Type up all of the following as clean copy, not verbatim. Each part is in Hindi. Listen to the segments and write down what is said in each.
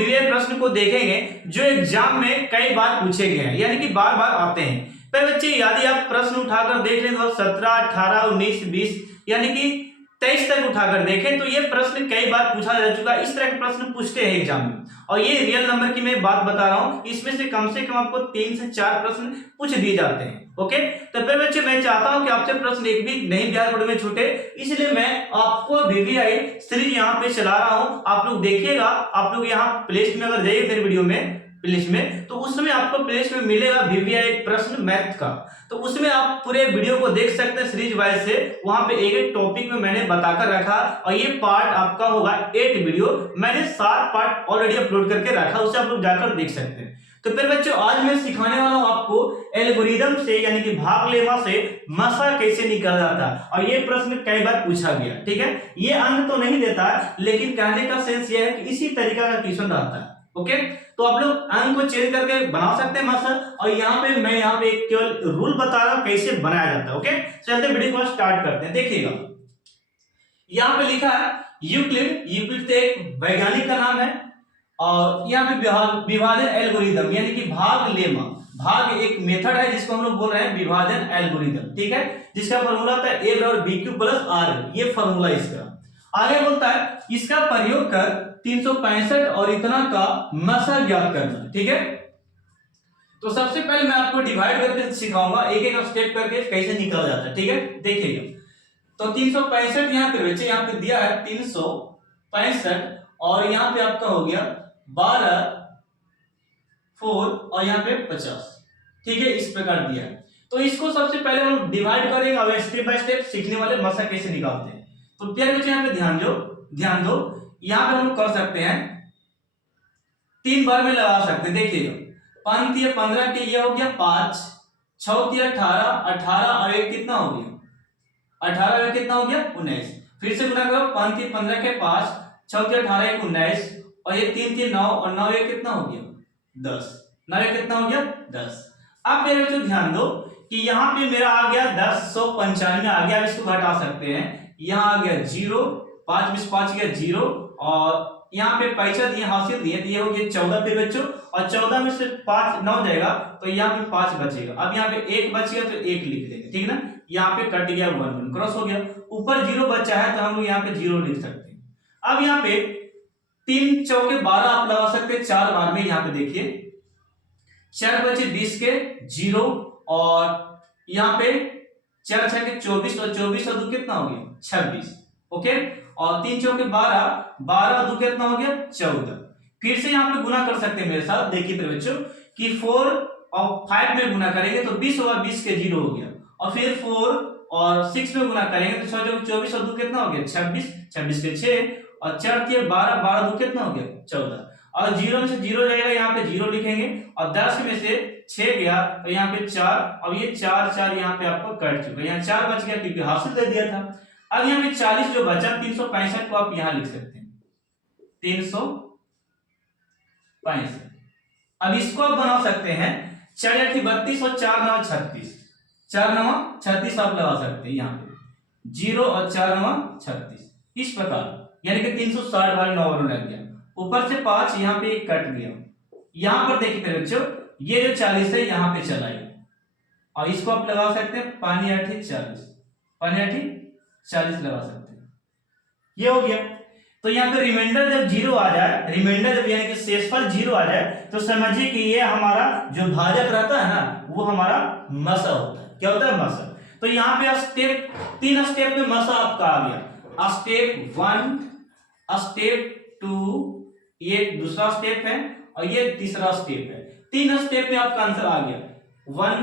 वीवीआई प्रश्न को देखेंगे जो एग्जाम में कई बार पूछे गए हैं, यानी कि बार बार आते हैं। पर बच्चे यदि आप प्रश्न उठाकर देख लें तो 17, 18, 19, 20 यानी कि 23 तक उठाकर देखें तो ये प्रश्न कई बार पूछा जा चुका है। इस तरह के प्रश्न पूछते हैं एग्जाम में, और ये रियल नंबर की मैं बात बता रहा हूं, इसमें से कम आपको 3 से 4 प्रश्न पूछ दिए जाते हैं। ओके, तो फिर बच्चे मैं चाहता हूं कि आपसे प्रश्न एक भी नहीं बिहार बोर्ड में छूटे, इसलिए मैं आपको वीवीआई सीरीज यहाँ पे चला रहा हूं। आप लोग देखिएगा, आप लोग यहाँ प्लेलिस्ट में अगर जाइए मेरे वीडियो में प्लेलिस्ट में, तो उसमें आपको प्लेलिस्ट में मिलेगा वीवीआई प्रश्न मैथ का, तो उसमें आप पूरे वीडियो को देख सकते हैं सीरीज वाइज से। वहां पे एक एक टॉपिक में मैंने बताकर रखा, और ये पार्ट आपका होगा 8 वीडियो, मैंने 7 पार्ट ऑलरेडी अपलोड करके रखा, उसे आप लोग जाकर देख सकते हैं। तो फिर बच्चों आज मैं सिखाने वाला हूं आपको एल्गोरिदम से यानी कि भाग लेमा से मसा कैसे निकल जाता है, और ये प्रश्न कई बार पूछा गया। ठीक है, ये अंक तो नहीं देता है, लेकिन कहने का सेंस ये है कि इसी तरीका का क्वेश्चन रहता है। ओके, तो आप लोग अंक को चेंज करके बना सकते हैं मसा, और यहाँ पे मैं यहाँ पे केवल रूल बता रहा हूं कैसे बनाया जाता है। ओके, चलते वीडियो को स्टार्ट करते हैं। देखिएगा यहाँ पे लिखा है यूक्लिड। यूक्लिड तो एक वैज्ञानिक का नाम है, और यहाँ पे विभाजन एल्गोरिदम यानी कि भाग लेमा, भाग एक मेथड है जिसको हम लोग बोल रहे हैं विभाजन एल्गोरिदम। ठीक है, जिसका फॉर्मूला होता है a बराबर bq प्लस r, ये फॉर्मूला इसका। आगे बोलता है इसका प्रयोग कर 365 और इतना का मसा ज्ञात करना। ठीक है, तो सबसे पहले मैं आपको डिवाइड करके सिखाऊंगा, एक एक स्टेप करके कैसे निकल जाता है। ठीक है, देखिएगा तो 365 यहाँ पे बच्चे यहाँ पे दिया है 365, और यहाँ पे आपका हो गया 12 4 और यहाँ पे 50। ठीक है, इस प्रकार दिया है। तो इसको सबसे पहले हम डिवाइड करेंगे और स्टेप बाय स्टेप सीखने वाले मसा कैसे निकालते हैं। तो प्यारे बच्चे यहाँ पे ध्यान दो, यहाँ पे हम कर सकते हैं 3 बार में लगा सकते हैं। देखिएगा 5 तिया 15 के ये हो गया 5, 6 तिया 18, 18 और 1 कितना हो गया 18 और 1 कितना हो गया 19। फिर से गुना करो 5 तिया 15 के 5, 6 तिया 18 1 19, और ये 3 तिया 9 और 9 1 कितना हो गया 10, 9 1 कितना हो गया 10। अब मेरे बच्चों ध्यान दो कि यहाँ पे मेरा आ गया 1095 आ गया, इसको घटा सकते हैं। यहाँ आ गया 0, 5 20 5 गया 0, और यहाँ पे पैसा दिए हासिल दिए, तो ये हो गया 14 पे बच्चों, और 14 में से 5 9 जाएगा तो यहाँ पे 5 बचेगा। अब यहाँ पे 1 बच गया तो 1 लिख देंगे। ठीक ना, यहाँ पे कट गया 1 1 क्रॉस हो गया, ऊपर 0 बचा है तो हम लोग यहाँ पे 0 लिख सकते हैं। अब यहाँ पे 3 चौके 12 आप लगा सकते हैं 4 बार में। यहाँ पे देखिए 4 बचे 20 के 0, और यहाँ पे 4 6 के 24, और 24 और 2 कितना हो गया 26। ओके, और 3 चौके 12, 12 2 कितना हो गया 14। फिर से यहाँ पे गुना कर सकते हैं मेरे साथ। देखिए मेरे बच्चों कि 4 और 5 में गुना करेंगे तो 20 होगा, 20 के 0 हो गया, और फिर 4 और 6 में गुना करेंगे तो 6 चौके 24 और 2 कितना हो गया 26, 26 के 6, और 4 के 12, 12 2 कितना हो गया 14, और 0 में से 0 जाएगा, यहाँ पे 0 लिखेंगे, और 10 में से 6 गया तो यहाँ पे 4, अब ये 4 4 यहाँ पे आपको कट चुका है, यहाँ 4 बच गया क्योंकि हासिल दे दिया था। अब यहाँ पे 40 जो बचा 365 को आप यहाँ लिख सकते हैं 365। अब इसको आप बना सकते हैं 4 8 32 और 4 9 36, 4 9 36 आप लगा सकते हैं यहाँ पे 0 और 4 9 36, इस प्रकार यानी कि 360 वाले 9 लग गया, ऊपर से 5 यहाँ पे एक कट गया। यहाँ पर देखिए बच्चों ये जो 40 है यहाँ पे चला गया, और इसको आप लगा सकते हैं 5 8 40, 5 8 40 लगा सकते हैं, ये हो गया। तो यहाँ पे रिमाइंडर जब 0 आ जाए, रिमाइंडर जब यानी कि शेषफल 0 आ जाए तो समझिए कि ये हमारा जो भाजक रहता है ना वो हमारा मसा होता है। क्या होता है मसा। तो यहाँ पे स्टेप 3 स्टेप में मसा आपका आ गया, स्टेप 1, स्टेप 2, ये दूसरा स्टेप है, और ये तीसरा स्टेप है। 3 स्टेप में आपका आंसर आ गया 1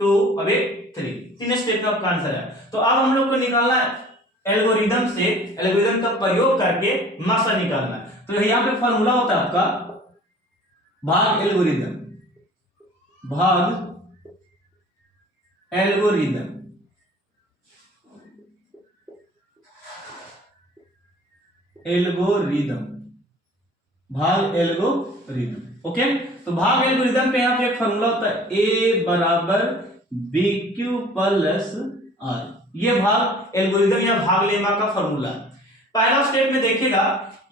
2 अब 3, 3 स्टेप में आपका आंसर है। तो अब हम लोग को निकालना है एल्गोरिदम से, एल्गोरिदम का प्रयोग करके मसा निकालना है। तो यहाँ पे फॉर्मूला होता है आपका भाग एल्गोरिदम, भाग एल्गोरिदम, एल्गोरिदम, भाग एल्गोरिदम। ओके, तो भाग एल्गोरिदम पे यहाँ पे एक फॉर्मूला होता है a बराबर bq प्लस r, ये भाग एल्गोरिदम या भाग लेमा का फॉर्मूला है। पहला स्टेप में देखिएगा,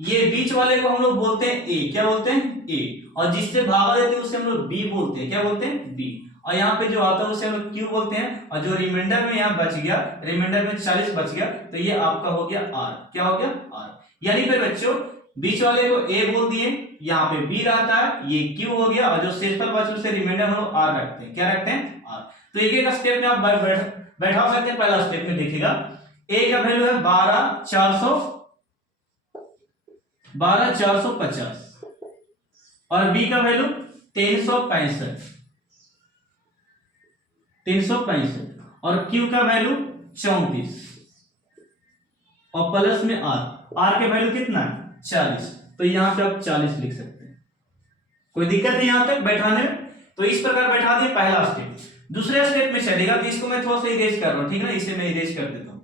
ये बीच वाले को हम लोग बोलते हैं ए, क्या बोलते हैं ए, और जिससे भागा देते हैं उसे हम लोग बी बोलते हैं, क्या बोलते हैं बी, और यहाँ पे जो आता है उसे हम लोग क्यू बोलते हैं, और जो रिमाइंडर में यहाँ बच गया, रिमाइंडर में 40 बच गया, तो ये आपका हो गया आर, क्या हो गया आर। यानी फिर बच्चों बीच वाले को ए बोल दिए, यहाँ पे बी रहता है, ये क्यू हो गया, और जो शेषफल बचा उसे रिमाइंडर हम लोग आर रखते हैं, क्या रखते हैं आर। तो एक एक स्टेप में आप बैठा सकते हैं। पहला स्टेप में देखिएगा, ए का वैल्यू है 12,450 और बी का वैल्यू 365 और क्यू का वैल्यू 34 और प्लस में आर के वैल्यू कितना है 40, तो यहां पे आप 40 लिख सकते हैं। कोई दिक्कत नहीं यहां तक बैठाने में। तो इस प्रकार बैठा दिए पहला स्टेप। दूसरे स्टेप में चलेगा, तो इसको मैं थोड़ा सा इरेज कर रहा हूं, ठीक है ना, इसे मैं इरेज कर देता हूं।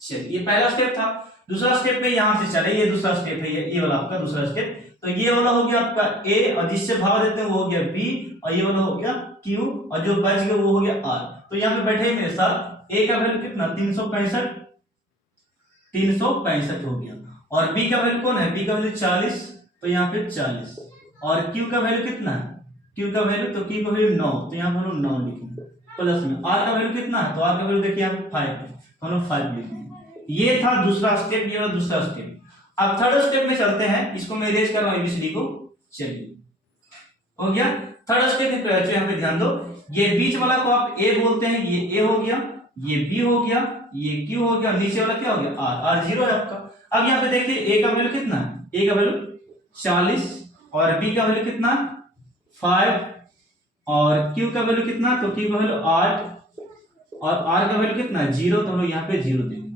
चलिए, ये पहला स्टेप था। दूसरा स्टेप में यहां से चले, ये दूसरा स्टेप है, ये वाला आपका दूसरा स्टेप। तो ये वाला हो गया आपका ए, और जिससे भाग देते हैं वो हो गया बी, और ये वाला हो गया क्यू, और जो बच गया वो हो गया आर। तो यहाँ पे बैठे मेरे साथ, ए का वैल्यू कितना 365 हो गया, और बी का वैल्यू कौन है, बी का वैल्यू 40, तो यहाँ पे 40, और क्यू का वैल्यू कितना है, क्यू का वैल्यू, तो क्यू का वैल्यू 9, तो यहाँ पे हम लोग 9 लिखेंगे, प्लस में आर का वैल्यू कितना है, तो आर का वैल्यू देखिए यहाँ पे 5 है, हम लोग 5 लिखेंगे। ये था दूसरा स्टेप, ये वाला दूसरा स्टेप। अब थर्ड स्टेप में चलते हैं, इसको मैं इरेज कर रहा हूं एबीसीडी को। चलिए, हो गया थर्ड स्टेप में। यहाँ पे ध्यान दो, ये बीच वाला को आप ए बोलते हैं, ये ए हो गया, ये बी हो गया, ये क्यू हो गया, नीचे वाला क्या हो गया आर 0 है आपका। अब यहाँ पे देखिए ए का वैल्यू कितना है, ए का वैल्यू 40 और बी का वैल्यू कितना 5 और क्यू का वैल्यू कितना, तो क्यू का वैल्यू 8 और आर का वैल्यू कितना 0, तो हम लोग यहाँ पे 0 देंगे।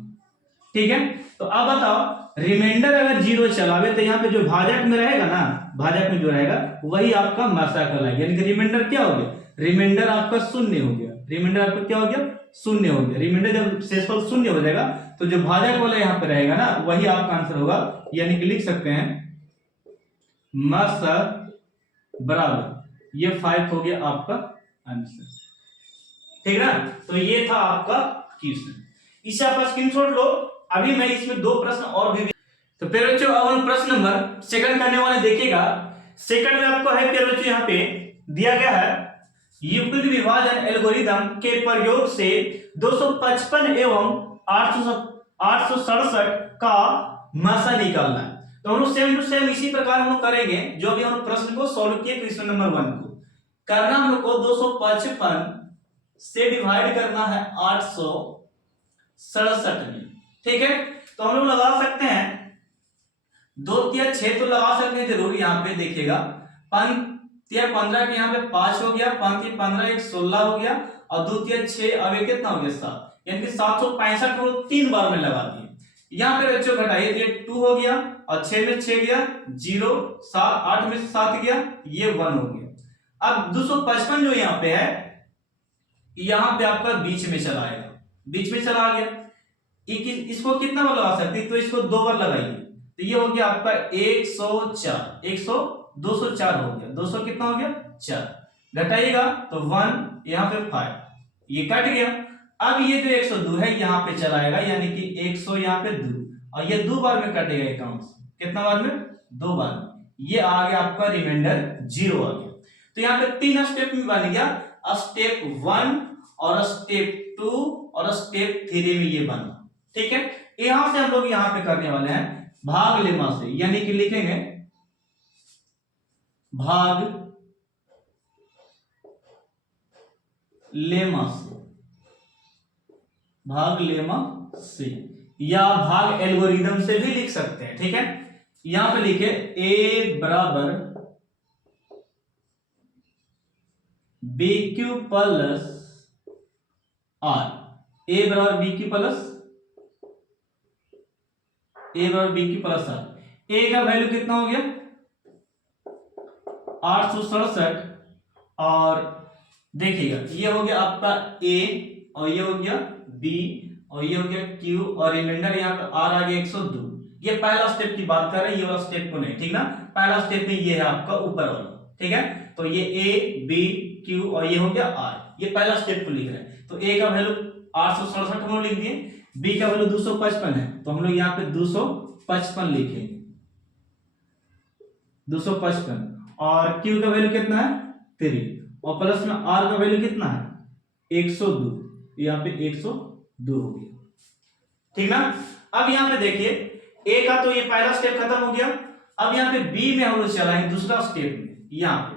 ठीक है, तो अब बताओ रिमाइंडर अगर 0 चलावे तो यहाँ पे जो भाजक में रहेगा ना, भाजक में जो रहेगा वही आपका मात्रा कहलाएगा, यानी कि रिमाइंडर क्या हो गया, रिमाइंडर आपका 0 हो गया, रिमाइंडर आपका क्या हो गया 0 हो गया। रिमाइंडर जब शेषफल 0 हो जाएगा तो जो भाजक वाला यहाँ पे रहेगा ना वही आपका आंसर होगा, यानी कि लिख सकते हैं मात्रा बराबर ये 5 हो गया आपका आंसर। ठीक है ना, तो ये था आपका क्वेश्चन, इसे आप स्क्रीनशॉट लो। अभी मैं इसमें 2 प्रश्न और भी। तो फिर बच्चों अब हम प्रश्न नंबर सेकंड करने वाले देखिएगा। सेकंड में आपको है फिर बच्चों यहाँ पे दिया गया है युक्लिड विभाजन एल्गोरिदम के प्रयोग से 255 एवं 867 का मासा निकालना है। तो हम लोग सेम टू सेम इसी प्रकार हम लोग करेंगे जो अभी हम प्रश्न को सॉल्व किए क्वेश्चन नंबर 1 को। करना हम लोग को 255 से डिवाइड करना है 867 में। ठीक है, तो हम लोग लगा सकते हैं 2 या 6 तो लगा सकते हैं जरूर। यहाँ पे देखिएगा 5 या 15 के यहाँ पे 5 हो गया, 5 या 15 एक 16 हो गया, और 2 या 6 अब एक कितना हो गया 7, यानी कि 765 को 3 बार में लगा दिए। यहाँ पे बच्चों घटाइए, ये 2 हो गया और 6 में 6 गया 0, 7 8 में 7 गया, ये 1 हो गया। अब 255 जो यहाँ पे है, यहाँ पे आपका बीच में चला आएगा, बीच में चला गया। इसको कितना बार लगा सकते हैं, तो इसको 2 बार लगाइए, तो ये हो गया आपका 104 204 हो गया, 200 कितना हो गया 4, घटाइएगा तो 1, यहाँ पे 5, ये कट गया। अब ये जो 102 है यहाँ पे चलाएगा, यानी कि 100 यहाँ पे 2, और ये 2 बार में कटेगा अकाउंट, कितना बार में 2 बार में, ये आ गया आपका रिमाइंडर 0 आ गया। तो यहाँ पे 3 स्टेप में बन गया, स्टेप 1 और स्टेप 2 और स्टेप 3 में ये बना। ठीक है, यहां से हम लोग यहां पे करने वाले हैं भाग लेमा से, यानी कि लिखेंगे भाग लेमा से, भाग लेमा से या भाग एल्गोरिदम से भी लिख सकते हैं। ठीक है, यहां पे लिखे a बराबर BQ प्लस R, a बराबर BQ प्लस R। a का वैल्यू कितना हो गया 867, और देखिएगा ये हो गया आपका a, और ये हो गया b, और ये हो गया q, और रिमाइंडर यहाँ पे r आ गया 102। ये पहला स्टेप की बात कर रहे हैं, ये वाला स्टेप को नहीं, ठीक ना। पहला स्टेप में ये है आपका ऊपर वाला, ठीक है। तो ये a b q और ये हो गया r, ये पहला स्टेप को लिख रहे हैं। तो a का वैल्यू 867 हम लोग लिख दिए, b का वैल्यू 255 है, तो हम लोग यहाँ पे 255 255 लिखेंगे, 255, और Q का वैल्यू कितना है 3, और प्लस में R का वैल्यू कितना है 102, यहाँ पे 102 हो गया, ठीक ना। अब यहाँ पे देखिए A का तो ये पहला स्टेप खत्म हो गया। अब यहाँ पे B में हम लोग चलाएंगे दूसरा स्टेप में, यहाँ पे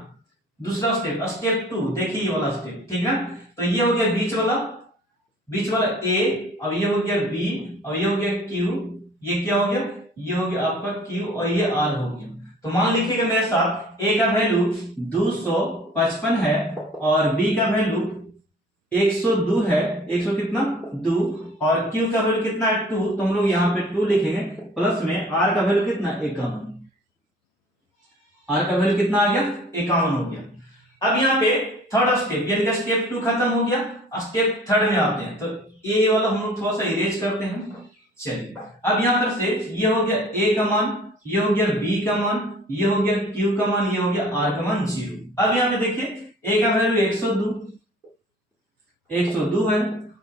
दूसरा स्टेप, स्टेप 2, देखिए ये वाला स्टेप, ठीक ना। तो ये हो गया बीच वाला A, अब ये हो गया B, अब ये हो गया Q, ये क्या हो गया, ये हो गया आपका Q, और ये R हो गया। तो मान लिखिएगा मेरे साथ, A का वैल्यू 255 है और B का वैल्यू 102 है, 100 कितना 2, और Q का वैल्यू कितना है 2, तो हम लोग यहाँ पे 2 लिखेंगे, प्लस में R का वैल्यू कितना 51, R का वैल्यू कितना आ गया 51 हो गया। अब यहाँ पे थर्ड स्टेप, यानी कि स्टेप 2 खत्म हो गया, स्टेप थर्ड में आते हैं। तो ए वाला हम लोग थोड़ा सा इरेज करते हैं। चलिए अब यहाँ पर से ये हो गया ए का मान, ये हो गया बी का मान, ये हो गया क्यू का मान, ये हो गया आर का मान 0। अब यहाँ पे देखिए ए का वैल्यू 102 है,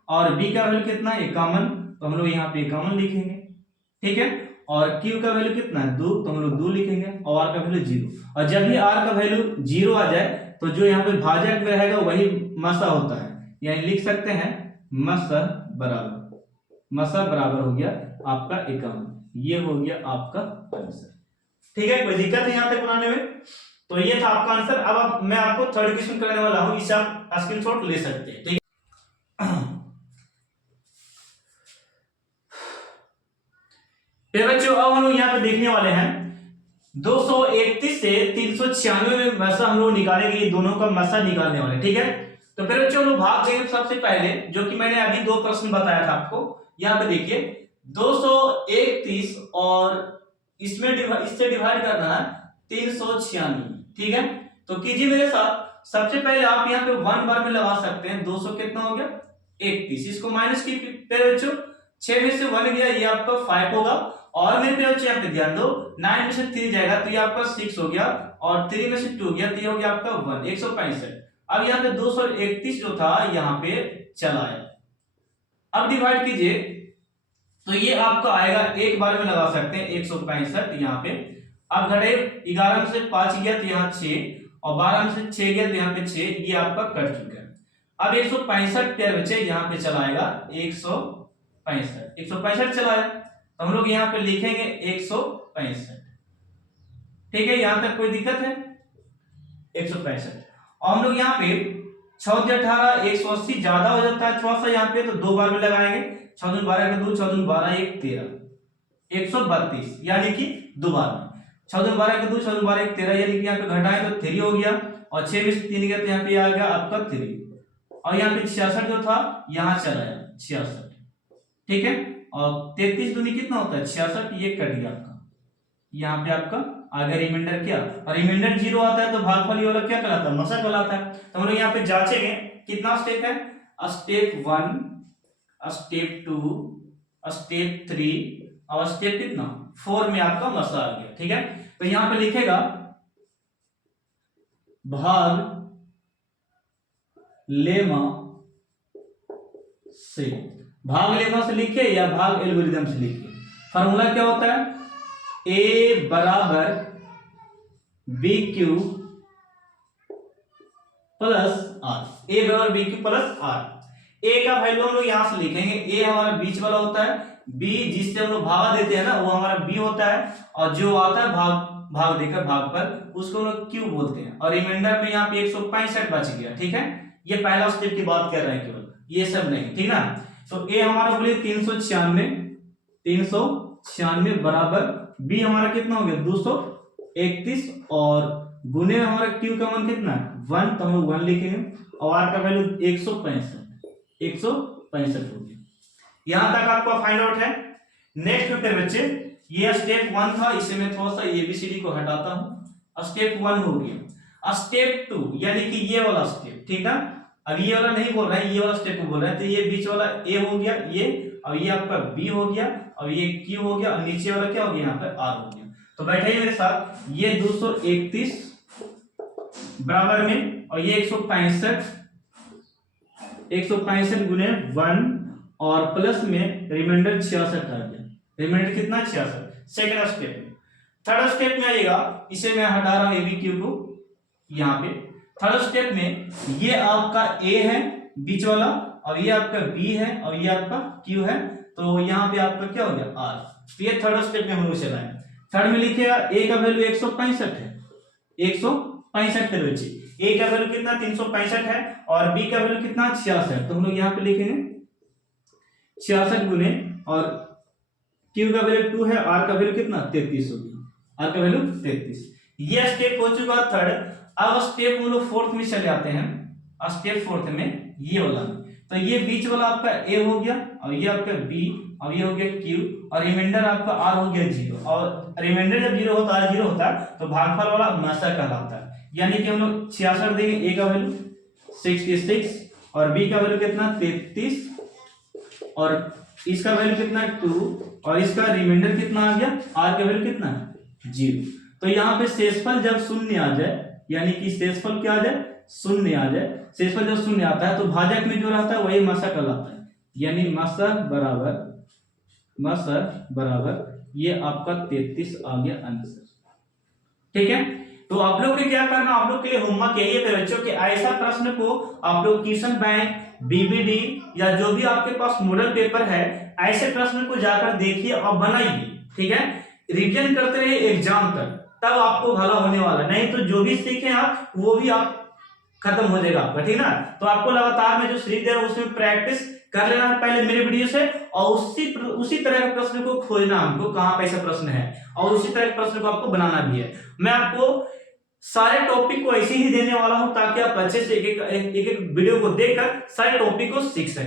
और बी का वैल्यू कितना है 51, तो हम लोग यहाँ पे 51 लिखेंगे, ठीक है। और Q का वैल्यू कितना है 2, तो हम लोग 2 लिखेंगे, और R का वैल्यू 0। और जब भी R का वैल्यू 0 आ जाए तो जो यहाँ पे भाजक में रहेगा वही मसा होता है, यानी लिख सकते हैं मसा बराबर हो गया आपका 51, ये हो गया आपका आंसर, ठीक है। कोई दिक्कत है यहाँ तक बनाने में? तो ये था आपका आंसर। अब मैं आपको थर्ड क्वेश्चन कराने वाला हूँ, इसे आप स्क्रीनशॉट ले सकते हैं, ठीक है। बच्चों अब हम लोग यहाँ पे देखने वाले हैं 231 से 396 में मसा हम लोग निकालेंगे, ये दोनों का मसा निकालने वाले, ठीक है। तो फिर बच्चों हम लोग भाग देंगे सबसे पहले, जो कि मैंने अभी 2 प्रश्न बताया था आपको। यहाँ पे देखिए 231 और इसमें इससे डिवाइड करना है 396, ठीक है। तो कीजिए मेरे साथ, सबसे पहले आप यहाँ पे 1 बार में लगा सकते हैं, 200 कितना हो गया 31, इसको माइनस की फिर बच्चों 6 में से 1 गया, ये आपका 5 होगा, और मेरे पे बच्चों यहाँ पे ध्यान दो 9 में से 3 जाएगा तो ये आपका 6 हो गया, और 3 में से 2 गया तो ये हो गया आपका 1, 165। अब यहाँ पे 231 जो था यहाँ पे चला है, अब डिवाइड कीजिए तो ये आपका आएगा, एक बार में लगा सकते हैं 165 यहाँ पे। अब घटे 11 में से 5 गया तो यहाँ 6, और 12 में से 6 गया तो यहाँ पे 6, ये आपका कट चुका है। अब 165 पेयर बचे, यहाँ पे चलाएगा 165 चलाया, तो हम लोग यहाँ पे लिखेंगे 165, ठीक है। यहां तक कोई दिक्कत है 165, और हम लोग यहाँ पे 6 18 180 ज्यादा हो जाता है थोड़ा सा यहाँ पे, तो 2 बार में लगाएंगे, 6 दूनी 12 का 2, 6 दूनी 12 1 13, 132, यानी कि 2 बार में 6 दूनी 12 का 2, 6 दूनी 12 1 13, यानी कि यहाँ पे घटाए तो 3 हो गया, और 6 में से 3 गया तो यहाँ पे आ गया आपका 3, और यहाँ पे 66 जो था यहाँ चलाया 66, ठीक है। और 33 दूनी कितना होता है 66, ये कट गया आपका, यहाँ पे आपका आगे रिमाइंडर क्या, और रिमाइंडर 0 आता है तो भागफल वाला क्या कहलाता है मसा कहलाता है। तो हम लोग यहाँ पे जांचेंगे कितना स्टेप है, स्टेप 1, स्टेप 2, स्टेप 3, और स्टेप कितना 4 में आपका मसा आ गया, ठीक है। तो यहाँ पे लिखेगा भाग लेमा से, भाग लेमा से लिखिए या भाग एल्गोरिथम से लिखिए। फार्मूला क्या होता है, A बराबर BQ प्लस R, A बराबर BQ प्लस R। A का वैल्यू हम लोग यहां से लिखेंगे, A हमारा बीच वाला होता है, B जिससे हम लोग भागा देते हैं ना वो हमारा B होता है, और जो आता है भाग देकर भाग पर उसको हम लोग Q बोलते हैं, और रिमाइंडर में यहाँ पे 165 बच गया, ठीक है। ये पहला स्टेप की बात कर रहे हैं केवल, ये सब नहीं, ठीक ना। तो A हमारा बोलिए 396 बराबर B हमारा कितना हो गया 231, और गुने हमारा Q का मान कितना है 1, तो हम लोग 1 लिखेंगे, और R का वैल्यू 165 हो गया। यहां तक आपका फाइंड आउट है। नेक्स्ट में फिर बच्चे ये स्टेप 1 था, इसे मैं थोड़ा सा ABCD को हटाता हूं, स्टेप 1 हो गया। स्टेप 2 यानी कि ये वाला स्टेप, ठीक है। अब ये वाला नहीं बोल रहा है, ये वाला स्टेप को बोल रहा है, तो ये बीच वाला A हो गया ये, और ये आपका B हो गया, और ये Q हो गया, और नीचे वाला क्या हो गया यहाँ पर R हो गया। तो बैठे मेरे साथ, ये 231 बराबर में, और ये 165 गुने 1, और प्लस में रिमाइंडर 66 आ गया, रिमाइंडर कितना 66, सेकंड स्टेप में। थर्ड स्टेप में आइएगा, इसे मैं हटा रहा हूं ए बी क्यू को यहाँ पे। थर्ड स्टेप में ये आपका ए है बीच वाला, और ये आपका बी है, और ये आपका क्यू है, तो यहाँ पे आपका क्या हो गया आर। तो ये थर्ड स्टेप में हम लोग चलाएं। थर्ड में लिखेगा ए का वैल्यू 165 है, 165 है बच्चे। ए का वैल्यू कितना 365 है, और बी का वैल्यू कितना 66, तो हम लोग यहाँ पे लिखेंगे 66 गुने, और क्यू का वैल्यू 2 है, आर का वैल्यू कितना 33 होगी, आर का वैल्यू 33। ये स्टेप हो चुका थर्ड। अब स्टेप हम लोग फोर्थ में चले आते हैं। स्टेप फोर्थ में ये वाला, तो ये बीच वाला आपका ए हो गया, और ये आपका बी, और ये हो गया क्यू, और रिमाइंडर आपका आर हो गया 0। और रिमाइंडर जब 0 होता है, 0 होता है, तो भागफल वाला मासा कहलाता है। यानी कि हम लोग 66 देंगे, ए का वैल्यू 66, और बी का वैल्यू कितना 33, और इसका वैल्यू कितना 2, और इसका रिमाइंडर कितना आ गया, आर का वैल्यू कितना 0। तो यहाँ पे शेषफल जब शून्य आ जाए, यानी कि शेषफल क्या आ जाए, शून्य आ जाए। शेषफल जब शून्य आता है तो भाजक में जो रहता है वही मासा कहलाता है। यानी मासा बराबर ये आपका 33 आ गया आंसर। ठीक है, तो आप लोग को क्या करना, आप लोग के लिए होमवर्क यही है बच्चों कि ऐसा प्रश्न को आप लोग क्वेश्चन बैंक, बीबीडी या जो भी आपके पास मॉडल पेपर है, ऐसे प्रश्न को जाकर देखिए और बनाइए। ठीक है, रिवीजन करते रहिए एग्जाम तक, तब आपको भला होने वाला। नहीं तो जो भी सीखे आप वो भी आप खत्म हो जाएगा आपका। ठीक ना, तो आपको लगातार मैं जो सीरीज दे रहा हूं उसमें प्रैक्टिस कर लेना है पहले मेरे वीडियो से, और उसी तरह के प्रश्न को खोजना हमको कहां पे ऐसा प्रश्न है, और उसी तरह के प्रश्न को आपको बनाना भी है। मैं आपको सारे टॉपिक को ऐसे ही देने वाला हूं ताकि आप अच्छे से एक एक वीडियो को देखकर सारे टॉपिक को सीख सकें।